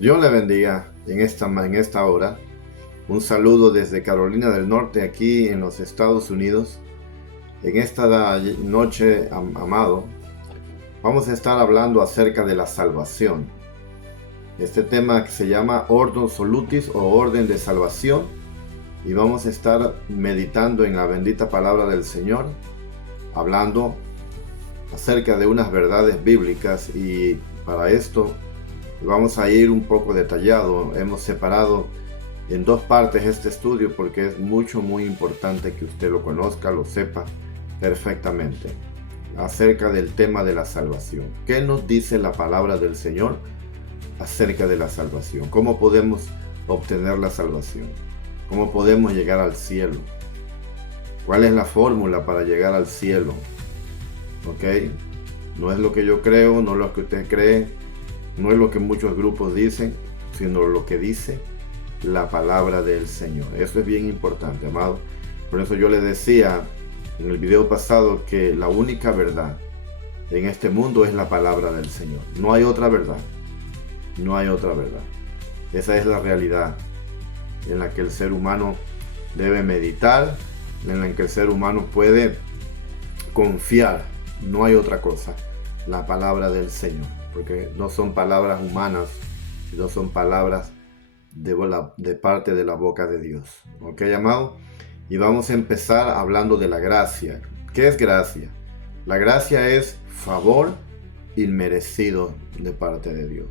Dios le bendiga en esta hora. Un saludo desde Carolina del Norte, aquí en los Estados Unidos. En esta noche, amado, vamos a estar hablando acerca de la salvación. Este tema que se llama Ordo Solutis o Orden de Salvación. Y vamos a estar meditando en la bendita palabra del Señor, hablando acerca de unas verdades bíblicas. Y para esto vamos a ir un poco detallado. Hemos separado en dos partes este estudio porque es muy importante que usted lo conozca, lo sepa perfectamente acerca del tema de la salvación. ¿Qué nos dice la palabra del Señor acerca de la salvación? ¿Cómo podemos obtener la salvación? ¿Cómo podemos llegar al cielo? ¿Cuál es la fórmula para llegar al cielo? ¿Ok? No es lo que yo creo, no es lo que usted cree, no es lo que muchos grupos dicen, sino lo que dice la palabra del Señor. Eso es bien importante, amado. Por eso yo les decía en el video pasado que la única verdad en este mundo es la palabra del Señor. No hay otra verdad. No hay otra verdad. Esa es la realidad en la que el ser humano debe meditar, en la que el ser humano puede confiar. No hay otra cosa. La palabra del Señor. Porque no son palabras humanas, no son palabras de parte de la boca de Dios. ¿Ok, amado? Y vamos a empezar hablando de la gracia. ¿Qué es gracia? La gracia es favor inmerecido de parte de Dios.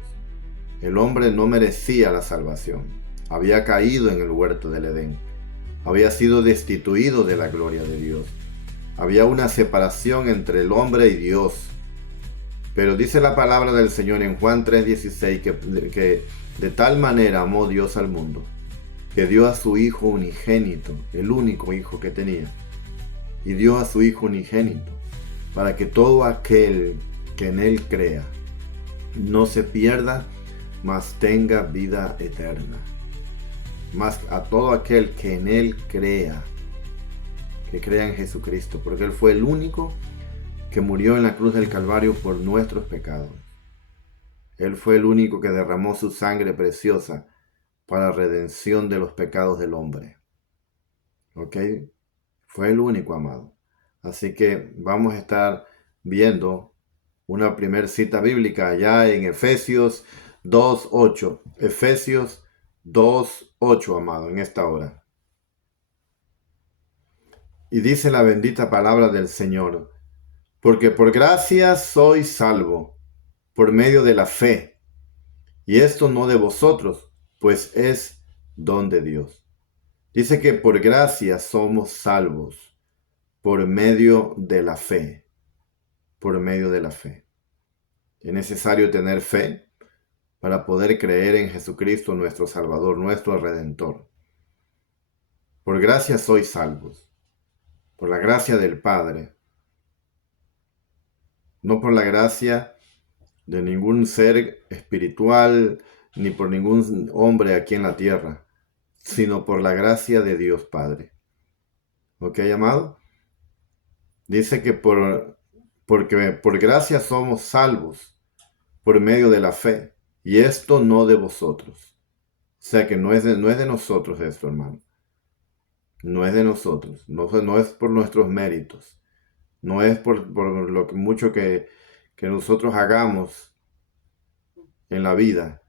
El hombre no merecía la salvación. Había caído en el huerto del Edén. Había sido destituido de la gloria de Dios. Había una separación entre el hombre y Dios. Pero dice la palabra del Señor en Juan 3:16 que de tal manera amó Dios al mundo, que dio a su Hijo unigénito, el único Hijo que tenía, y dio a su Hijo unigénito, para que todo aquel que en Él crea no se pierda, mas tenga vida eterna. Mas a todo aquel que en Él crea, que crea en Jesucristo, porque Él fue el único que murió en la cruz del Calvario por nuestros pecados. Él fue el único que derramó su sangre preciosa para redención de los pecados del hombre. ¿Ok? Fue el único, amado. Así que vamos a estar viendo una primera cita bíblica allá en Efesios 2:8. Efesios 2:8, amado, en esta hora. Y dice la bendita palabra del Señor: porque por gracia sois salvo, por medio de la fe. Y esto no de vosotros, pues es don de Dios. Dice que por gracia somos salvos, por medio de la fe. Por medio de la fe. Es necesario tener fe para poder creer en Jesucristo, nuestro Salvador, nuestro Redentor. Por gracia sois salvos, por la gracia del Padre, no por la gracia de ningún ser espiritual, ni por ningún hombre aquí en la tierra, sino por la gracia de Dios Padre. ¿Ok, amado? Dice que porque por gracia somos salvos por medio de la fe, y esto no de vosotros. O sea que no es de nosotros esto, hermano. No es de nosotros, no es por nuestros méritos, no es por lo mucho que nosotros hagamos en la vida,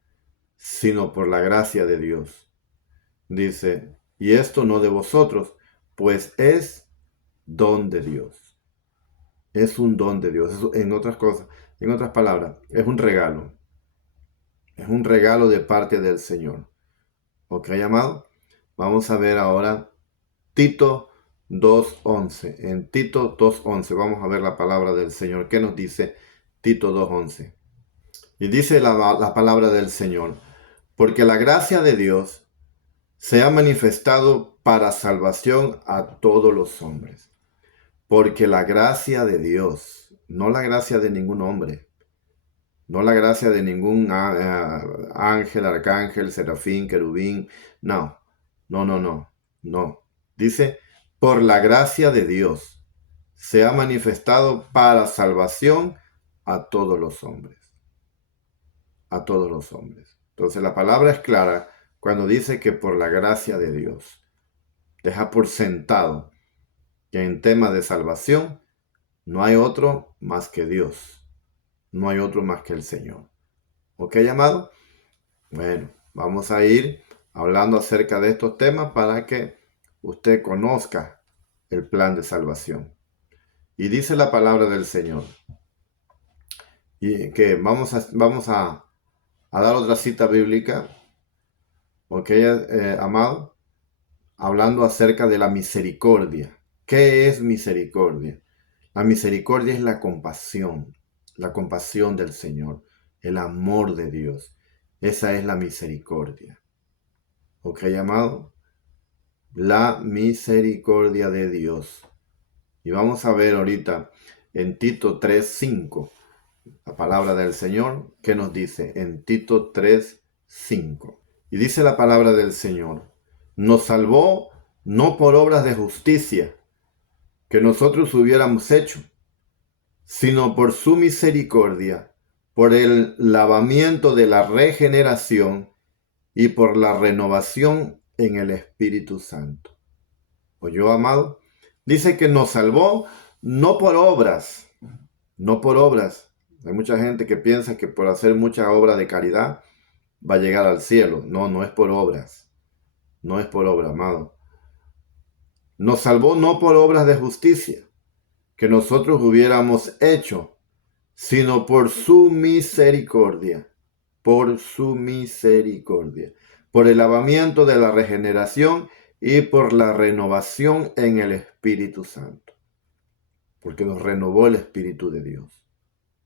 sino por la gracia de Dios. Dice, y esto no de vosotros, pues es don de Dios. Es un don de Dios. En otras cosas, en otras palabras, es un regalo. Es un regalo de parte del Señor. ¿Ok, amado? Vamos a ver ahora Tito 2:11. En Tito 2:11 vamos a ver la palabra del Señor. ¿Qué nos dice Tito 2:11? Y dice la palabra del Señor: porque la gracia de Dios se ha manifestado para salvación a todos los hombres. Porque la gracia de Dios, no la gracia de ningún hombre, no la gracia de ningún ángel, arcángel, serafín, querubín, no. Dice, por la gracia de Dios se ha manifestado para salvación a todos los hombres. A todos los hombres. Entonces la palabra es clara cuando dice que por la gracia de Dios. Deja por sentado que en tema de salvación no hay otro más que Dios. No hay otro más que el Señor. ¿Ok, amado? Bueno, vamos a ir hablando acerca de estos temas para que usted conozca el plan de salvación. Y dice la palabra del Señor. Y que vamos a dar otra cita bíblica. ¿Ok, amado? Hablando acerca de la misericordia. ¿Qué es misericordia? La misericordia es la compasión del Señor, el amor de Dios. Esa es la misericordia. ¿Ok, amado? La misericordia de Dios. Y vamos a ver ahorita en Tito 3:5, la palabra del Señor, ¿qué nos dice? En Tito 3:5. Y dice la palabra del Señor, nos salvó no por obras de justicia que nosotros hubiéramos hecho, sino por su misericordia, por el lavamiento de la regeneración y por la renovación en el Espíritu Santo. ¿Oyó, amado? Dice que nos salvó no por obras, no por obras. Hay mucha gente que piensa que por hacer mucha obra de caridad va a llegar al cielo. No, no es por obras. No es por obra, amado. Nos salvó no por obras de justicia que nosotros hubiéramos hecho, sino por su misericordia, por su misericordia, por el lavamiento de la regeneración y por la renovación en el Espíritu Santo. Porque nos renovó el Espíritu de Dios,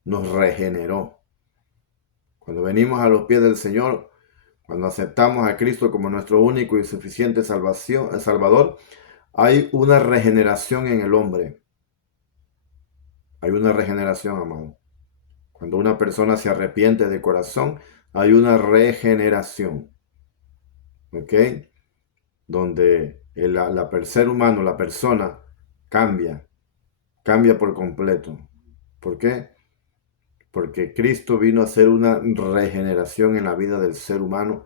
nos regeneró. Cuando venimos a los pies del Señor, cuando aceptamos a Cristo como nuestro único y suficiente Salvador, hay una regeneración en el hombre. Hay una regeneración, amado. Cuando una persona se arrepiente de corazón, hay una regeneración. ¿Ok? Donde el ser humano, la persona, cambia por completo. ¿Por qué? Porque Cristo vino a hacer una regeneración en la vida del ser humano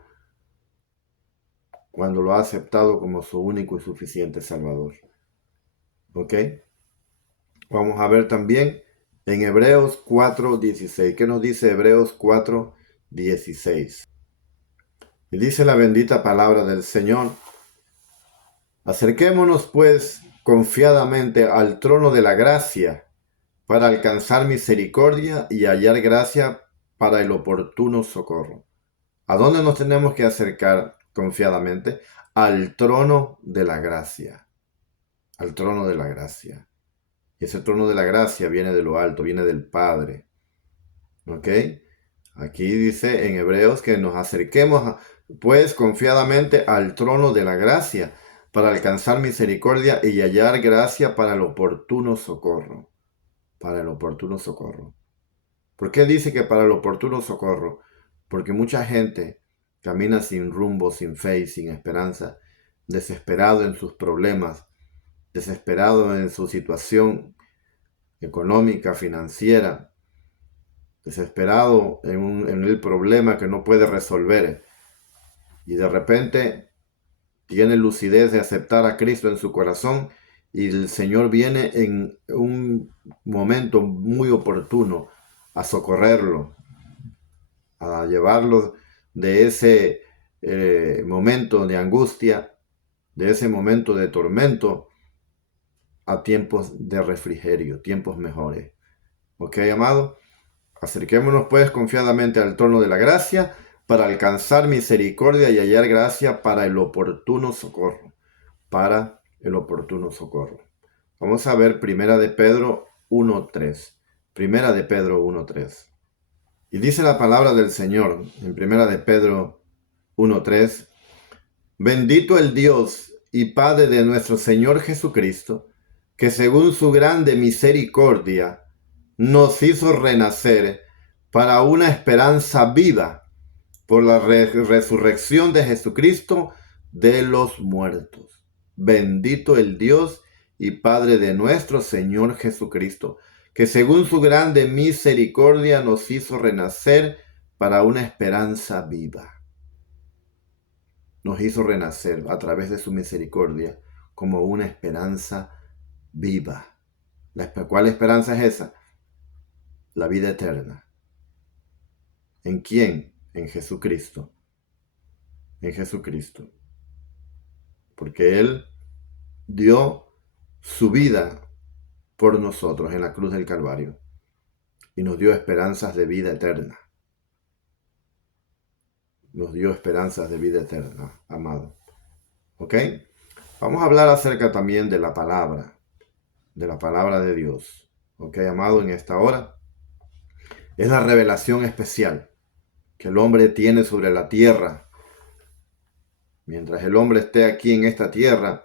cuando lo ha aceptado como su único y suficiente Salvador. ¿Ok? Vamos a ver también en Hebreos 4:16. ¿Qué nos dice Hebreos 4:16? Y dice la bendita palabra del Señor: acerquémonos pues confiadamente al trono de la gracia para alcanzar misericordia y hallar gracia para el oportuno socorro. ¿A dónde nos tenemos que acercar confiadamente? Al trono de la gracia. Al trono de la gracia. Y ese trono de la gracia viene de lo alto, viene del Padre. ¿Ok? Aquí dice en Hebreos que nos acerquemos pues confiadamente al trono de la gracia para alcanzar misericordia y hallar gracia para el oportuno socorro. Para el oportuno socorro. ¿Por qué dice que para el oportuno socorro? Porque mucha gente camina sin rumbo, sin fe y sin esperanza, desesperado en sus problemas, desesperado en su situación económica, financiera, desesperado en el problema que no puede resolver. Y de repente tiene lucidez de aceptar a Cristo en su corazón y el Señor viene en un momento muy oportuno a socorrerlo, a llevarlo de ese momento de angustia, de ese momento de tormento, a tiempos de refrigerio, tiempos mejores. ¿Ok, amado? Acerquémonos pues confiadamente al trono de la gracia para alcanzar misericordia y hallar gracia para el oportuno socorro. Para el oportuno socorro. Vamos a ver Primera de Pedro 1:3. Primera de Pedro 1:3. Y dice la palabra del Señor en Primera de Pedro 1:3. Bendito el Dios y Padre de nuestro Señor Jesucristo, que según su grande misericordia nos hizo renacer para una esperanza viva por la resurrección de Jesucristo de los muertos. Bendito el Dios y Padre de nuestro Señor Jesucristo, que según su grande misericordia nos hizo renacer para una esperanza viva. nos hizo renacer a través de su misericordia como una esperanza viva. ¿Cuál esperanza es esa? La vida eterna. ¿En quién? En Jesucristo. En Jesucristo. Porque Él dio su vida por nosotros en la cruz del Calvario y nos dio esperanzas de vida eterna. Nos dio esperanzas de vida eterna, amado. ¿Ok? Vamos a hablar acerca también de la palabra de Dios. ¿Ok, amado? En esta hora es la revelación especial que el hombre tiene sobre la tierra. Mientras el hombre esté aquí en esta tierra,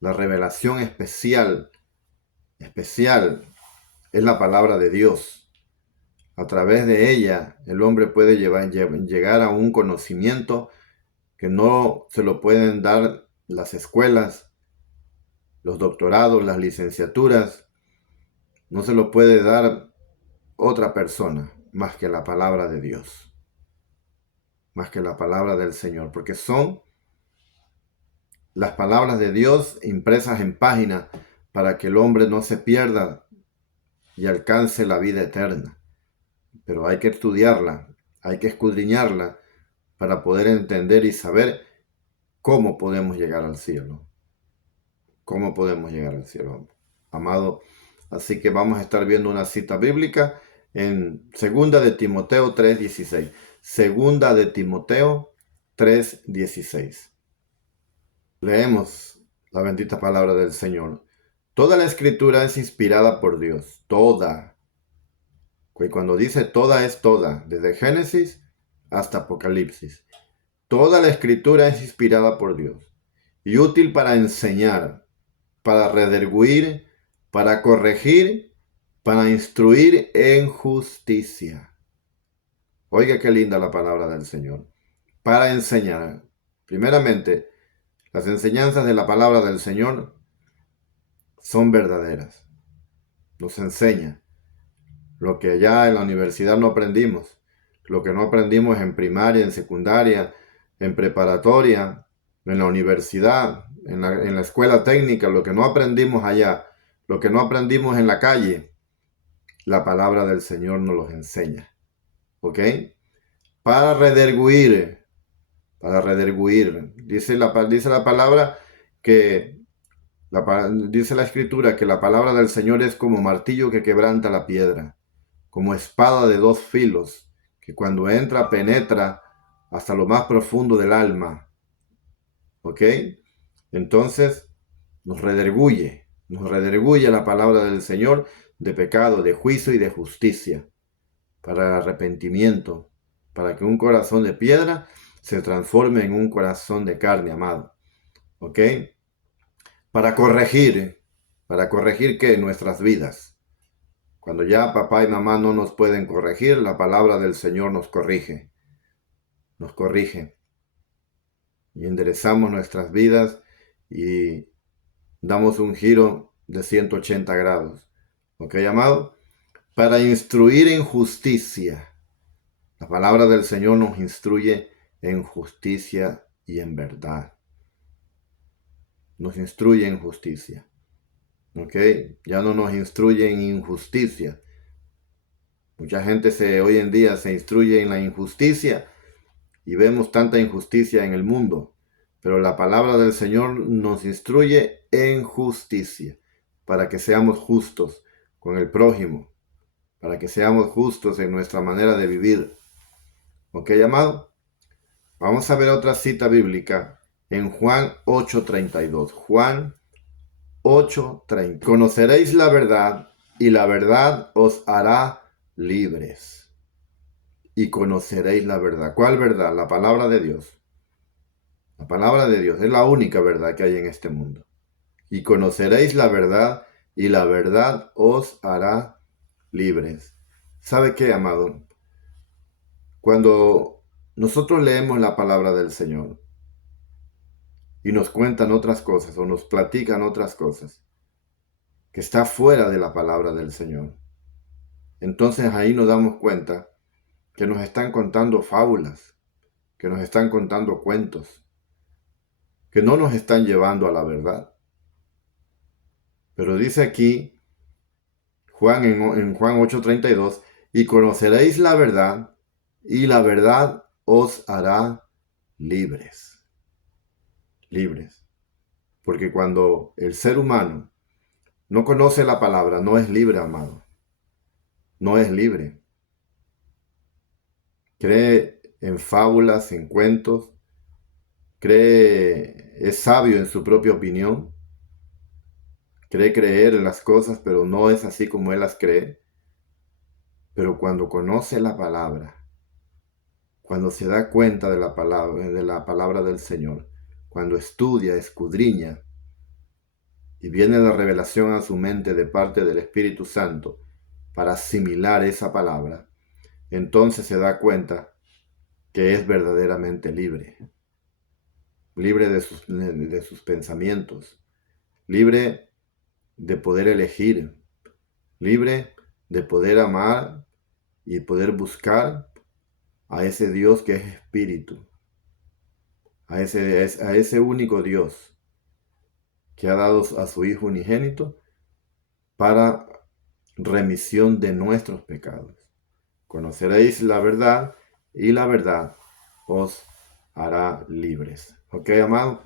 la revelación especial es la palabra de Dios. A través de ella, el hombre puede llegar a un conocimiento que no se lo pueden dar las escuelas, los doctorados, las licenciaturas. No se lo puede dar otra persona más que la palabra de Dios, más que la palabra del Señor, porque son las palabras de Dios impresas en página para que el hombre no se pierda y alcance la vida eterna. Pero hay que estudiarla, hay que escudriñarla para poder entender y saber cómo podemos llegar al cielo. ¿Cómo podemos llegar al cielo, amado? Así que vamos a estar viendo una cita bíblica en 2 de Timoteo 3:16. 2 de Timoteo 3:16. Leemos la bendita palabra del Señor. Toda la escritura es inspirada por Dios. Toda. Y cuando dice toda es toda, desde Génesis hasta Apocalipsis. Toda la escritura es inspirada por Dios y útil para enseñar, para redarguir, para corregir, para instruir en justicia. Oiga qué linda la palabra del Señor. Para enseñar. Primeramente, las enseñanzas de la palabra del Señor son verdaderas. Nos enseña lo que allá en la universidad no aprendimos, lo que no aprendimos en primaria, en secundaria, en preparatoria, en la universidad, en la escuela técnica, lo que no aprendimos allá, lo que no aprendimos en la calle, la palabra del Señor nos los enseña. ¿Ok? Para redarguir. Dice la palabra que, dice la escritura que la palabra del Señor es como martillo que quebranta la piedra, como espada de dos filos, que cuando entra penetra hasta lo más profundo del alma. ¿Ok? Entonces nos redarguye la palabra del Señor de pecado, de juicio y de justicia, para el arrepentimiento, para que un corazón de piedra se transforme en un corazón de carne, amado. ¿Ok? Para corregir ¿qué? Nuestras vidas. Cuando ya papá y mamá no nos pueden corregir, la palabra del Señor nos corrige. Nos corrige. Y enderezamos nuestras vidas y damos un giro de 180 grados. ¿Ok, amado? Para instruir en justicia. La palabra del Señor nos instruye en justicia y en verdad. Nos instruye en justicia. ¿Ok? Ya no nos instruye en injusticia. Mucha gente hoy en día se instruye en la injusticia y vemos tanta injusticia en el mundo. Pero la palabra del Señor nos instruye en justicia, para que seamos justos con el prójimo, para que seamos justos en nuestra manera de vivir. ¿Ok, amado? Vamos a ver otra cita bíblica en Juan 8:32. Juan 8:30. Conoceréis la verdad y la verdad os hará libres. Y conoceréis la verdad. ¿Cuál verdad? La palabra de Dios. La palabra de Dios es la única verdad que hay en este mundo. Y conoceréis la verdad y la verdad os hará libres. ¿Sabe qué, amado? Cuando nosotros leemos la palabra del Señor y nos cuentan otras cosas o nos platican otras cosas que está fuera de la palabra del Señor, entonces ahí nos damos cuenta que nos están contando fábulas, que nos están contando cuentos, que no nos están llevando a la verdad. Pero dice aquí Juan en Juan 8:32, y conoceréis la verdad, y la verdad os hará libres. Libres. Porque cuando el ser humano no conoce la palabra, no es libre, amado. No es libre. Cree en fábulas, en cuentos, es sabio en su propia opinión, cree creer en las cosas, pero no es así como él las cree. Pero cuando conoce la palabra, cuando se da cuenta de la palabra del Señor, cuando estudia, escudriña, y viene la revelación a su mente de parte del Espíritu Santo para asimilar esa palabra, entonces se da cuenta que es verdaderamente libre, libre de sus pensamientos, libre de poder elegir, libre de poder amar y poder buscar a ese Dios que es espíritu, a ese único Dios que ha dado a su Hijo unigénito para remisión de nuestros pecados. Conoceréis la verdad y la verdad os hará libres. ¿Ok, amado?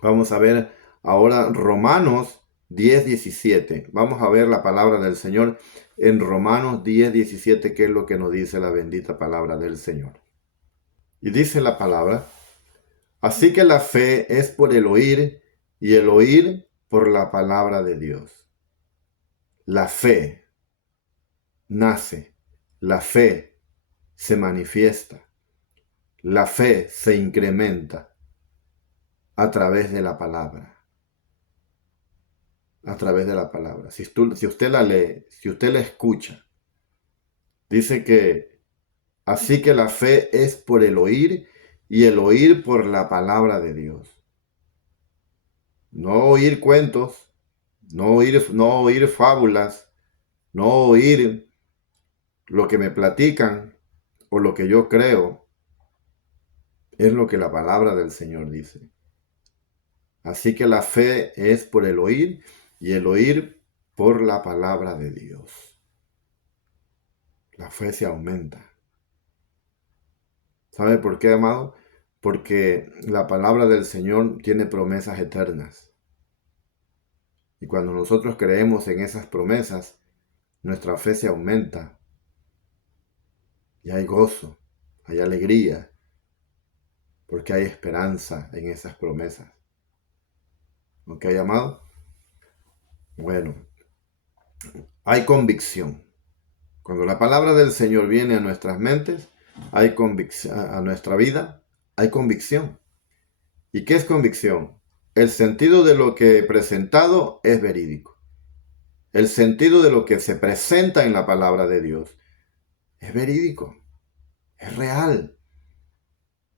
Vamos a ver ahora Romanos 10:17. Vamos a ver la palabra del Señor en Romanos 10:17, que es lo que nos dice la bendita palabra del Señor. Y dice la palabra: así que la fe es por el oír, y el oír por la palabra de Dios. La fe nace, la fe se manifiesta, la fe se incrementa a través de la palabra. A través de la palabra. Si usted la lee, si usted la escucha, dice que así que la fe es por el oír, y el oír por la palabra de Dios. No oír cuentos, no oír fábulas, no oír lo que me platican o lo que yo creo. Es lo que la palabra del Señor dice. Así que la fe es por el oír, y el oír por la palabra de Dios. La fe se aumenta. ¿Sabe por qué, amado? Porque la palabra del Señor tiene promesas eternas. Y cuando nosotros creemos en esas promesas, nuestra fe se aumenta. Y hay gozo, hay alegría, porque hay esperanza en esas promesas. ¿Ok, amado? Bueno, hay convicción. Cuando la palabra del Señor viene a nuestras mentes, hay convicción, a nuestra vida, hay convicción. ¿Y qué es convicción? El sentido de lo que he presentado es verídico. El sentido de lo que se presenta en la palabra de Dios es verídico, es real.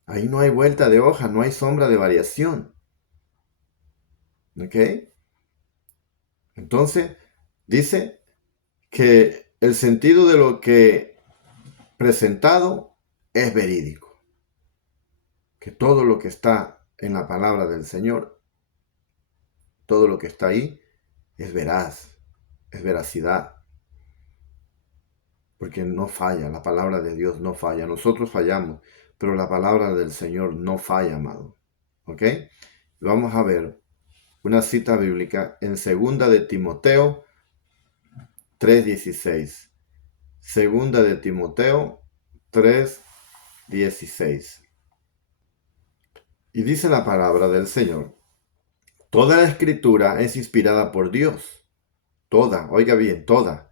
Ahí no hay vuelta de hoja, no hay sombra de variación. ¿Ok? Entonces, dice que el sentido de lo que presentado es verídico. Que todo lo que está en la palabra del Señor, todo lo que está ahí, es veraz, es veracidad. Porque no falla, la palabra de Dios no falla. Nosotros fallamos, pero la palabra del Señor no falla, amado. ¿Ok? Vamos a ver una cita bíblica en 2 de Timoteo 3:16. 2 de Timoteo 3:16. Y dice la palabra del Señor: toda la escritura es inspirada por Dios. Toda, oiga bien, toda.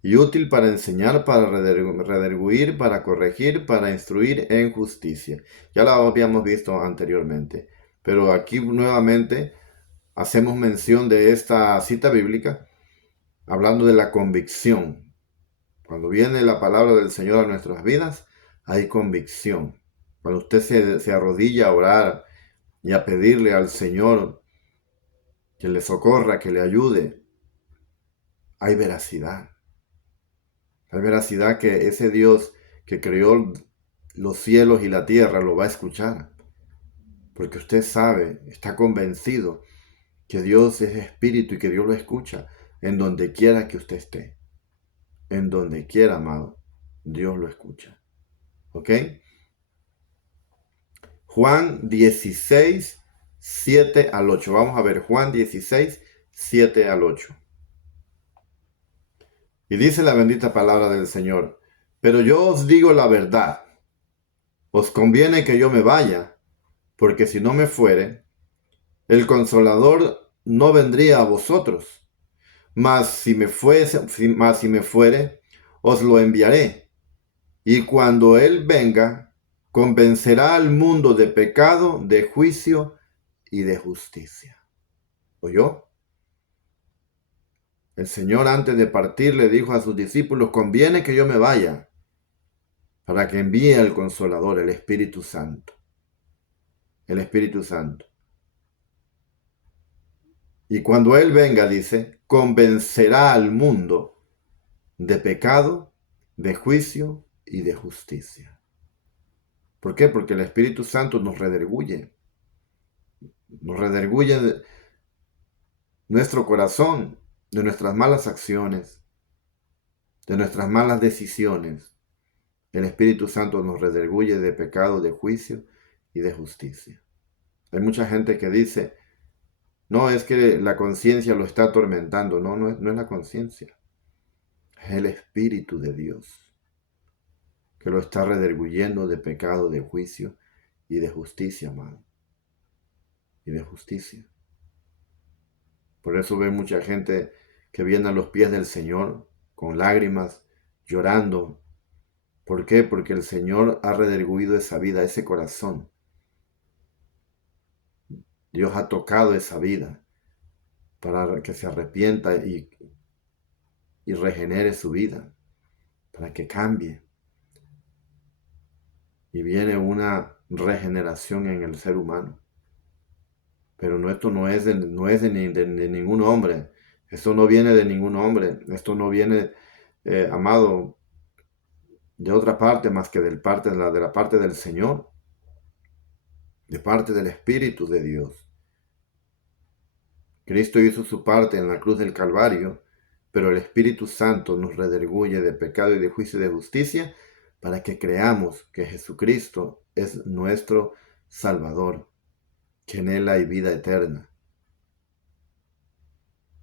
Y útil para enseñar, para redarguir, para corregir, para instruir en justicia. Ya la habíamos visto anteriormente, pero aquí nuevamente hacemos mención de esta cita bíblica, hablando de la convicción. Cuando viene la palabra del Señor a nuestras vidas, hay convicción. Cuando usted se arrodilla a orar y a pedirle al Señor que le socorra, que le ayude, hay veracidad. Hay veracidad que ese Dios que creó los cielos y la tierra lo va a escuchar. porque usted sabe, está convencido que Dios es espíritu y que Dios lo escucha en donde quiera que usted esté. En donde quiera, amado, Dios lo escucha. ¿Ok? Juan 16, 7 al 8. Vamos a ver Juan 16, 7 al 8. Y dice la bendita palabra del Señor: pero yo os digo la verdad, os conviene que yo me vaya, porque si no me fuere, el Consolador no vendría a vosotros. Mas si me fuere, os lo enviaré. Y cuando Él venga, convencerá al mundo de pecado, de juicio y de justicia. ¿Oyó? El Señor antes de partir le dijo a sus discípulos: conviene que yo me vaya, para que envíe al Consolador, el Espíritu Santo. El Espíritu Santo. Y cuando Él venga, dice, convencerá al mundo de pecado, de juicio y de justicia. ¿Por qué? Porque el Espíritu Santo nos redarguye nuestro corazón de nuestras malas acciones, de nuestras malas decisiones. El Espíritu Santo nos redarguye de pecado, de juicio y de justicia. Hay mucha gente que dice: no, es que la conciencia lo está atormentando. No, no es la conciencia. Es el Espíritu de Dios que lo está redarguyendo de pecado, de juicio y de justicia, amado. Y de justicia. Por eso ve mucha gente que viene a los pies del Señor con lágrimas, llorando. ¿Por qué? Porque el Señor ha redarguido esa vida, ese corazón. Dios ha tocado esa vida para que se arrepienta y regenere su vida, para que cambie. Y viene una regeneración en el ser humano. Pero esto no es de ningún hombre. Esto no viene de ningún hombre. Esto no viene, amado, de otra parte más que de la parte del Señor, de parte del Espíritu de Dios. Cristo hizo su parte en la cruz del Calvario, pero el Espíritu Santo nos redarguye de pecado y de juicio y de justicia para que creamos que Jesucristo es nuestro Salvador, que en Él hay vida eterna,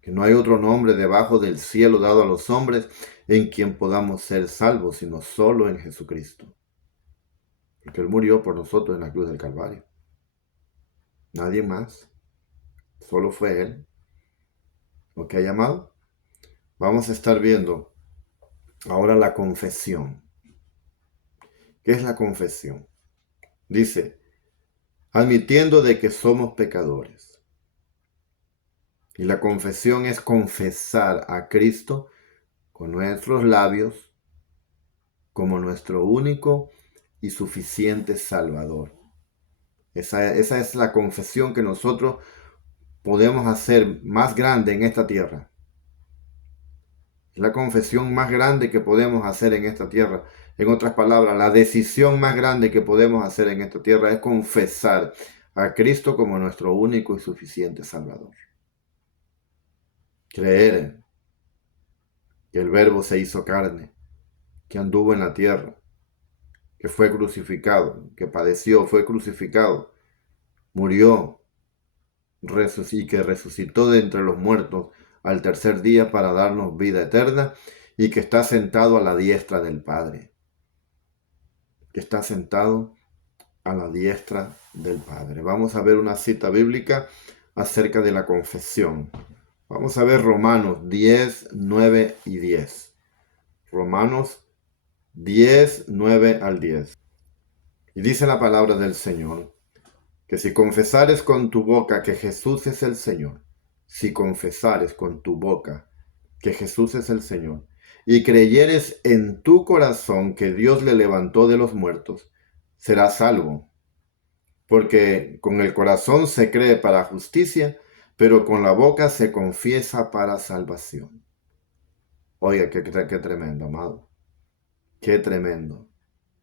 que no hay otro nombre debajo del cielo dado a los hombres en quien podamos ser salvos, sino solo en Jesucristo, porque Él murió por nosotros en la cruz del Calvario. Nadie más, solo fue Él. ¿Ok, amado? Vamos a estar viendo ahora la confesión. ¿Qué es la confesión? Dice: admitiendo de que somos pecadores. Y la confesión es confesar a Cristo con nuestros labios como nuestro único y suficiente Salvador. Esa es la confesión que nosotros podemos hacer más grande en esta tierra. Es la confesión más grande que podemos hacer en esta tierra. En otras palabras, la decisión más grande que podemos hacer en esta tierra es confesar a Cristo como nuestro único y suficiente Salvador. Creer que el Verbo se hizo carne, que anduvo en la tierra, que fue crucificado, que padeció, fue crucificado, murió, y que resucitó de entre los muertos al tercer día para darnos vida eterna, y que está sentado a la diestra del Padre. Que está sentado a la diestra del Padre. Vamos a ver una cita bíblica acerca de la confesión. Vamos a ver Romanos 10, 9 y 10. Romanos 10, 9 al 10. Y dice la palabra del Señor, que si confesares con tu boca que Jesús es el Señor, si confesares con tu boca que Jesús es el Señor, y creyeres en tu corazón que Dios le levantó de los muertos, serás salvo. Porque con el corazón se cree para justicia, pero con la boca se confiesa para salvación. Oiga, qué tremendo, amado. Qué tremendo.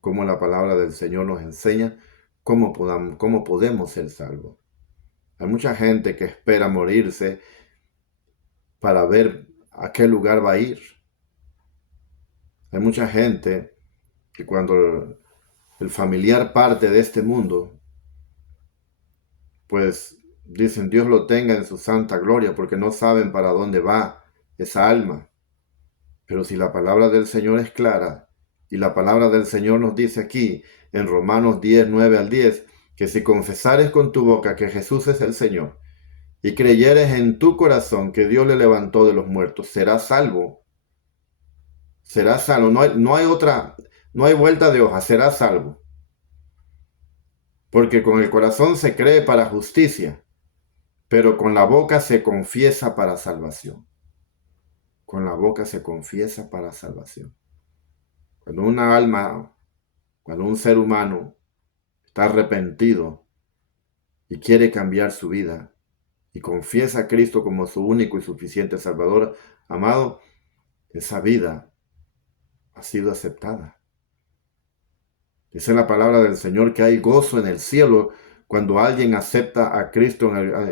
Como la palabra del Señor nos enseña cómo podemos ser salvos. Hay mucha gente que espera morirse para ver a qué lugar va a ir. Hay mucha gente que cuando el familiar parte de este mundo, pues dicen Dios lo tenga en su santa gloria, porque no saben para dónde va esa alma. Pero si la palabra del Señor es clara, y la palabra del Señor nos dice aquí, en Romanos 10, 9 al 10, que si confesares con tu boca que Jesús es el Señor, y creyeres en tu corazón que Dios le levantó de los muertos, serás salvo. Serás salvo. No hay vuelta de hoja, serás salvo. Porque con el corazón se cree para justicia, pero con la boca se confiesa para salvación. Con la boca se confiesa para salvación. Cuando una alma, cuando un ser humano está arrepentido y quiere cambiar su vida y confiesa a Cristo como su único y suficiente Salvador, amado, esa vida ha sido aceptada. Dice la palabra del Señor que hay gozo en el cielo cuando alguien acepta a Cristo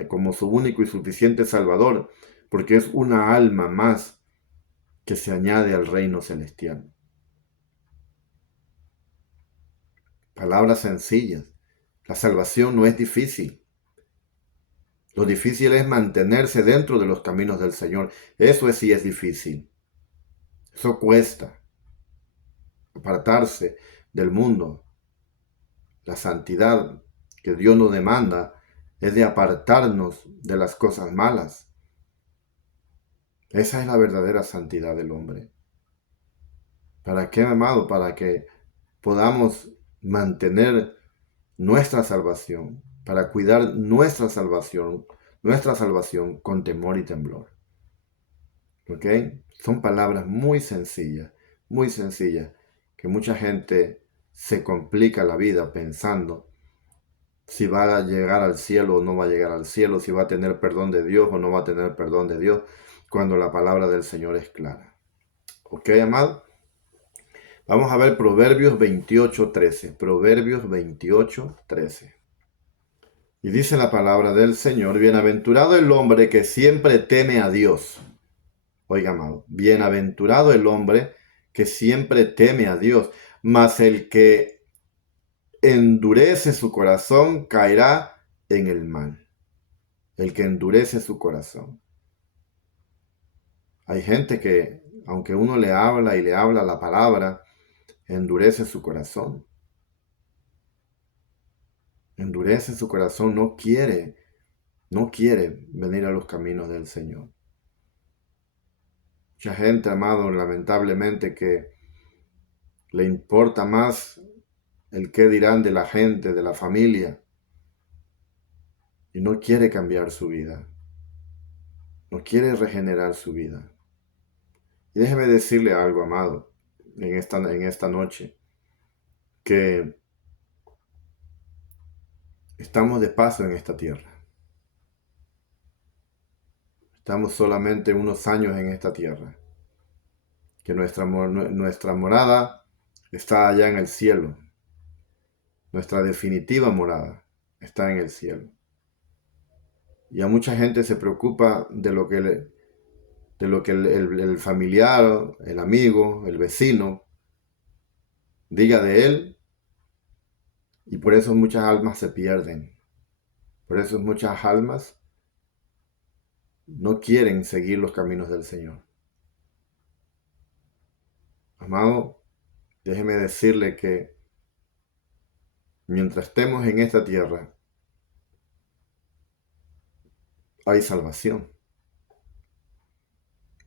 como su único y suficiente Salvador, porque es una alma más que se añade al reino celestial. Palabras sencillas. La salvación no es difícil. Lo difícil es mantenerse dentro de los caminos del Señor. Eso sí es difícil. Eso cuesta. Apartarse del mundo. La santidad que Dios nos demanda es de apartarnos de las cosas malas. Esa es la verdadera santidad del hombre. ¿Para qué, amado? Para que podamos mantener nuestra salvación, para cuidar nuestra salvación con temor y temblor. ¿Ok? Son palabras muy sencillas, que mucha gente se complica la vida pensando si va a llegar al cielo o no va a llegar al cielo, si va a tener perdón de Dios o no va a tener perdón de Dios, cuando la palabra del Señor es clara. ¿Ok, amado? Vamos a ver Proverbios 28:13. Proverbios 28:13. Y dice la palabra del Señor: bienaventurado el hombre que siempre teme a Dios. Oiga, amado, bienaventurado el hombre que siempre teme a Dios, mas el que endurece su corazón caerá en el mal. El que endurece su corazón. Hay gente que, aunque uno le habla y le habla la palabra, endurece su corazón. Endurece su corazón, no quiere venir a los caminos del Señor. Mucha gente, amado, lamentablemente, que le importa más el qué dirán de la gente, de la familia, y no quiere cambiar su vida. No quiere regenerar su vida. Y déjeme decirle algo, amado, en esta noche, que estamos de paso en esta tierra. Estamos solamente unos años en esta tierra. Que nuestra morada está allá en el cielo. Nuestra definitiva morada está en el cielo. Y a mucha gente se preocupa de lo que el familiar, el amigo, el vecino diga de él, y por eso muchas almas se pierden. Por eso muchas almas no quieren seguir los caminos del Señor. Amado, déjeme decirle que mientras estemos en esta tierra, hay salvación.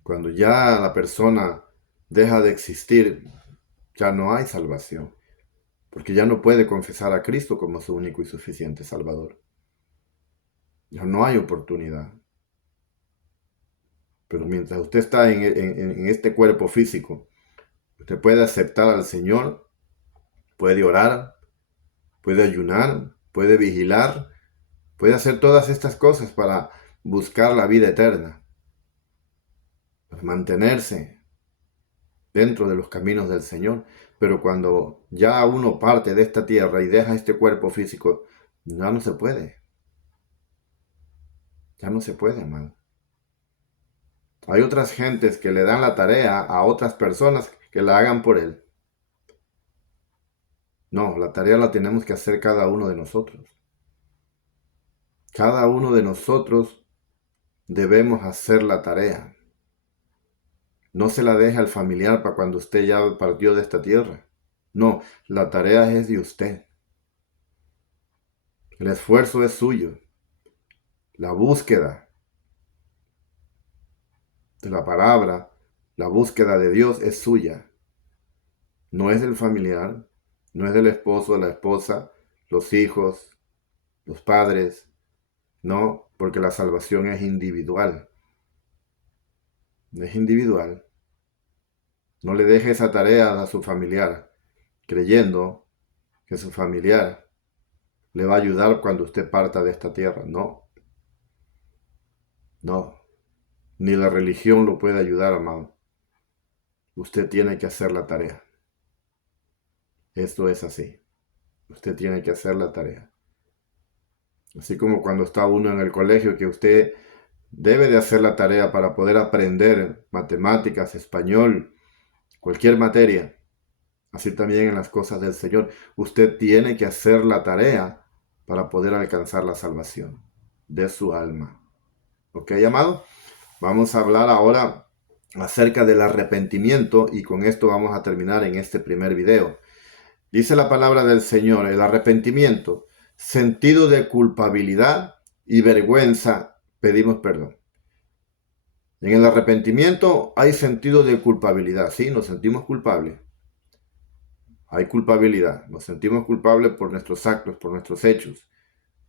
Cuando ya la persona deja de existir, ya no hay salvación, porque ya no puede confesar a Cristo como su único y suficiente Salvador. Ya no hay oportunidad. Pero mientras usted está en este cuerpo físico, usted puede aceptar al Señor, puede orar, puede ayunar, puede vigilar, puede hacer todas estas cosas para buscar la vida eterna, para mantenerse dentro de los caminos del Señor. Pero cuando ya uno parte de esta tierra y deja este cuerpo físico, ya no se puede. Ya no se puede, hermano. Hay otras gentes que le dan la tarea a otras personas que la hagan por él. No, la tarea la tenemos que hacer cada uno de nosotros. Cada uno de nosotros debemos hacer la tarea. No se la deje al familiar para cuando usted ya partió de esta tierra. No, la tarea es de usted. El esfuerzo es suyo. La búsqueda de la palabra, la búsqueda de Dios es suya. No es del familiar, no es del esposo, la esposa, los hijos, los padres. No, porque la salvación es individual. Es individual. No le deje esa tarea a su familiar, creyendo que su familiar le va a ayudar cuando usted parta de esta tierra. No, no. Ni la religión lo puede ayudar, amado. Usted tiene que hacer la tarea. Esto es así. Usted tiene que hacer la tarea. Así como cuando está uno en el colegio, que usted debe de hacer la tarea para poder aprender matemáticas, español, cualquier materia. Así también en las cosas del Señor. Usted tiene que hacer la tarea para poder alcanzar la salvación de su alma. ¿Ok, amado? Vamos a hablar ahora acerca del arrepentimiento y con esto vamos a terminar en este primer video. Dice la palabra del Señor, el arrepentimiento, sentido de culpabilidad y vergüenza, pedimos perdón. En el arrepentimiento hay sentido de culpabilidad, sí, nos sentimos culpables. Hay culpabilidad, nos sentimos culpables por nuestros actos, por nuestros hechos.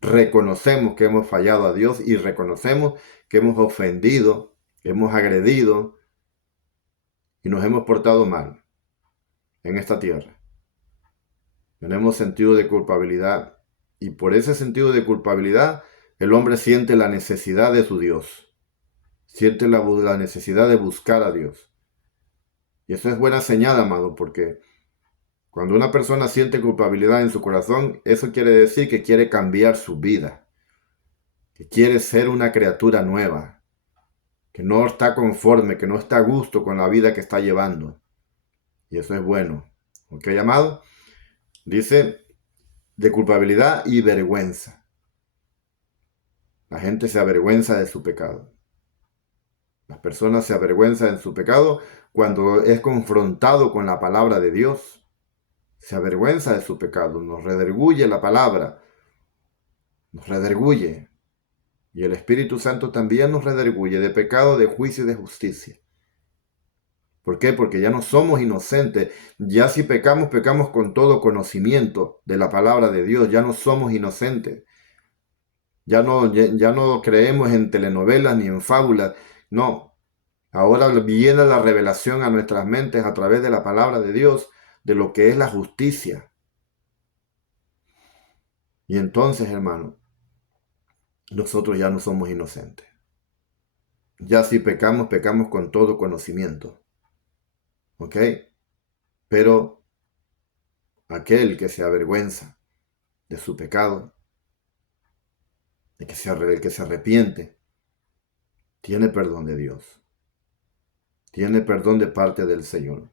Reconocemos que hemos fallado a Dios y reconocemos que hemos ofendido, que hemos agredido y nos hemos portado mal en esta tierra. Tenemos sentido de culpabilidad y por ese sentido de culpabilidad el hombre siente la necesidad de su Dios. Siente la necesidad de buscar a Dios. Y eso es buena señal, amado, porque cuando una persona siente culpabilidad en su corazón, eso quiere decir que quiere cambiar su vida, que quiere ser una criatura nueva, que no está conforme, que no está a gusto con la vida que está llevando. Y eso es bueno. ¿Ok, amado? Dice de culpabilidad y vergüenza. La gente se avergüenza de su pecado. Las personas se avergüenzan de su pecado cuando es confrontado con la palabra de Dios. Se avergüenza de su pecado, nos redarguye la palabra, nos redarguye. Y el Espíritu Santo también nos redarguye de pecado, de juicio y de justicia. ¿Por qué? Porque ya no somos inocentes. Ya si pecamos, pecamos con todo conocimiento de la palabra de Dios. Ya no somos inocentes. Ya no creemos en telenovelas ni en fábulas. No. Ahora viene la revelación a nuestras mentes a través de la palabra de Dios de lo que es la justicia. Y entonces, hermano, nosotros ya no somos inocentes. Ya si pecamos, pecamos con todo conocimiento. ¿Ok? Pero aquel que se avergüenza de su pecado, el que se arrepiente, tiene perdón de Dios. Tiene perdón de parte del Señor.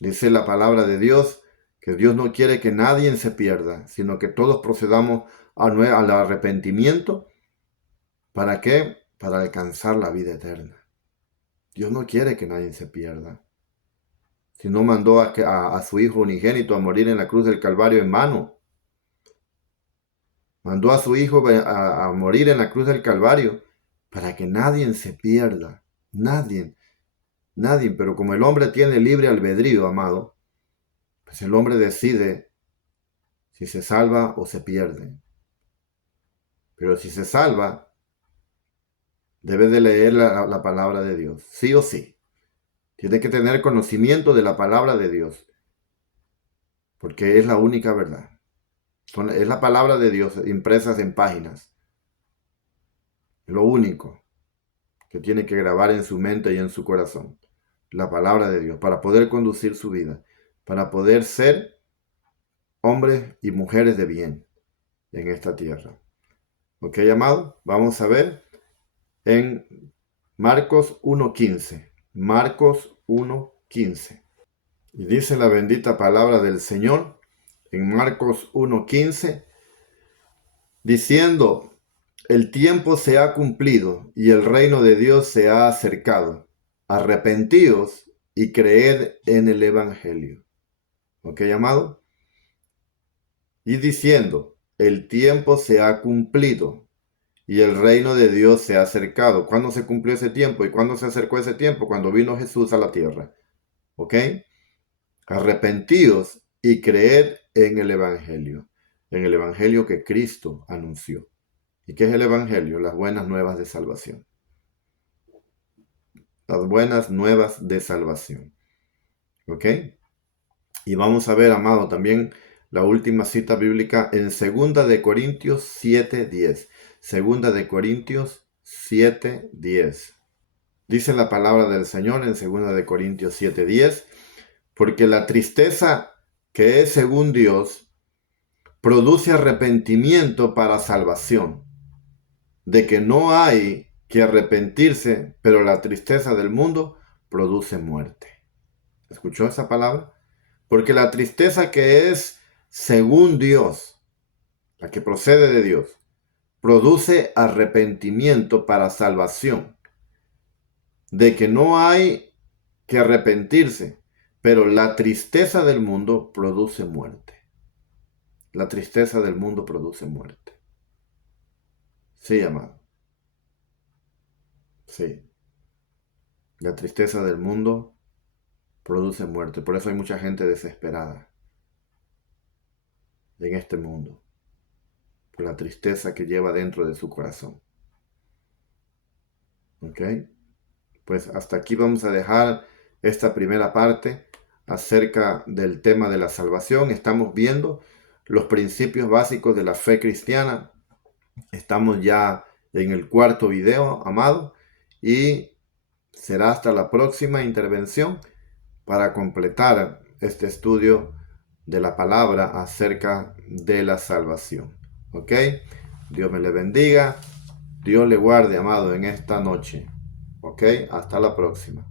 Dice la palabra de Dios que Dios no quiere que nadie se pierda, sino que todos procedamos al arrepentimiento. ¿Para qué? Para alcanzar la vida eterna. Dios no quiere que nadie se pierda. Si no mandó a su Hijo unigénito a morir en la cruz del Calvario en vano. Mandó a su Hijo a morir en la cruz del Calvario para que nadie se pierda. Nadie. Pero como el hombre tiene libre albedrío, amado, pues el hombre decide si se salva o se pierde. Pero si se salva, debe de leer la palabra de Dios, sí o sí. Tiene que tener conocimiento de la palabra de Dios, porque es la única verdad. Es la palabra de Dios impresas en páginas. Lo único que tiene que grabar en su mente y en su corazón. la palabra de Dios, para poder conducir su vida, para poder ser hombres y mujeres de bien en esta tierra. ¿Ok, amado? Vamos a ver en Marcos 1:15. Marcos 1:15. Y dice la bendita palabra del Señor en Marcos 1:15, diciendo: el tiempo se ha cumplido y el reino de Dios se ha acercado. Arrepentíos y creed en el Evangelio. ¿Ok, amado? Y diciendo: el tiempo se ha cumplido y el reino de Dios se ha acercado. ¿Cuándo se cumplió ese tiempo? ¿Y cuándo se acercó ese tiempo? Cuando vino Jesús a la tierra. ¿Ok? Arrepentíos y creed en el Evangelio que Cristo anunció. ¿Y qué es el Evangelio? Las buenas nuevas de salvación. Las buenas nuevas de salvación. ¿Ok? Y vamos a ver, amado, también la última cita bíblica en 2 de Corintios 7:10. 2 de Corintios 7:10. Dice la palabra del Señor en 2 de Corintios 7:10, porque la tristeza que es según Dios produce arrepentimiento para salvación, de que no hay que arrepentirse, pero la tristeza del mundo produce muerte. ¿Escuchó esa palabra? Porque la tristeza que es según Dios, la que procede de Dios, produce arrepentimiento para salvación, de que no hay que arrepentirse, pero la tristeza del mundo produce muerte. La tristeza del mundo produce muerte. Sí, amado. Sí. La tristeza del mundo produce muerte. Por eso hay mucha gente desesperada en este mundo, por la tristeza que lleva dentro de su corazón. ¿Ok? Pues hasta aquí vamos a dejar esta primera parte acerca del tema de la salvación. Estamos viendo los principios básicos de la fe cristiana. Estamos ya en el cuarto video, amado, y será hasta la próxima intervención para completar este estudio de la palabra acerca de la salvación. ¿Ok? Dios me le bendiga. Dios le guarde, amado, en esta noche. ¿Ok? Hasta la próxima.